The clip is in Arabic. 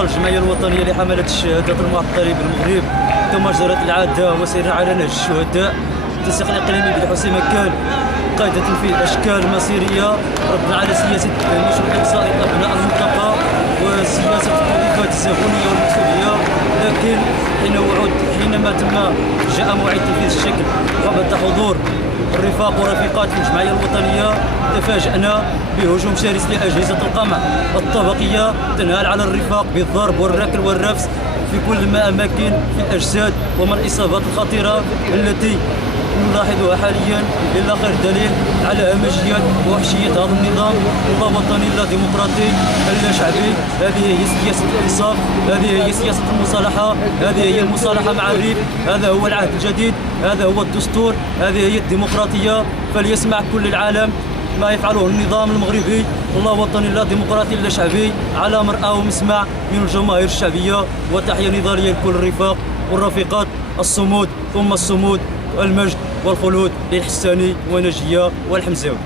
إطار الجمعية الوطنية لحملة الشهادات المعطلة بالمغرب كما جرت العادة وسيرنا على نهج الشهداء. التنسيق الإقليمي بالحسين مكان قيد تنفيذ أشكال مصيرية ردنا على سياسة التهميش والإقصاء أبناء المنطقة وسياسة التوظيفات الزبونية والمكتبية، لكن حينما جاء موعد تنفيذ الشكل وبدا حضور الرفاق ورفيقات في الجمعية الوطنية تفاجأنا بهجوم شرس لأجهزة القمع الطبقية تنهال على الرفاق بالضرب والركل والرفس في كل ما أماكن في الأجساد ومن الإصابات الخطيرة التي نلاحظها حاليا إلا غير دليل على همجية ووحشية هذا النظام لا وطني لا ديمقراطي لا شعبي. هذه هي سياسة الإنصاف، هذه هي سياسة المصالحة، هذه هي المصالحة مع الريف، هذا هو العهد الجديد، هذا هو الدستور، هذه هي الديمقراطية. فليسمع كل العالم ما يفعله النظام المغربي لا وطني لا ديمقراطي لا شعبي على مرأى ومسمع من الجماهير الشعبية. وتحية نضالية لكل الرفاق والرفيقات. الصمود ثم الصمود، المجد والخلود للحساني ونجية والحمزاوي.